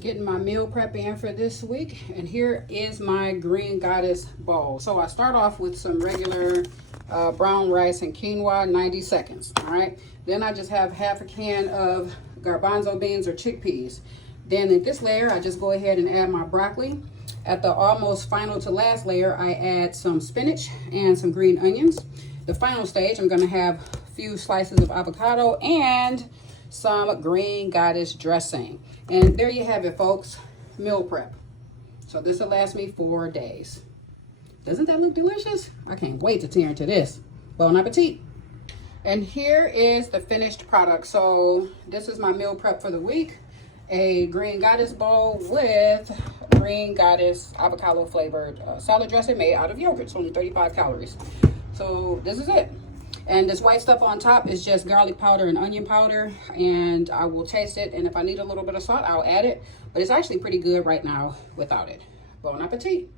Getting my meal prep in for this week, and here is my green goddess bowl. So I start off with some regular brown rice and quinoa, 90 seconds. All right, then I just have half a can of garbanzo beans or chickpeas. Then in this layer I just go ahead and add my broccoli. At the almost final to last layer I add some spinach and some green onions. The final stage I'm going to have a few slices of avocado and some green goddess dressing. And there you have it, folks. Meal prep. So this will last me 4 days. Doesn't that look delicious? I can't wait to tear into this. Bon appetit. And here is the finished product. So this is my meal prep for the week. A green goddess bowl with green goddess avocado flavored salad dressing made out of yogurt. It's only 35 calories. So this is it. And this white stuff on top is just garlic powder and onion powder. And I will taste it. And if I need a little bit of salt, I'll add it. But it's actually pretty good right now without it. Bon appetit.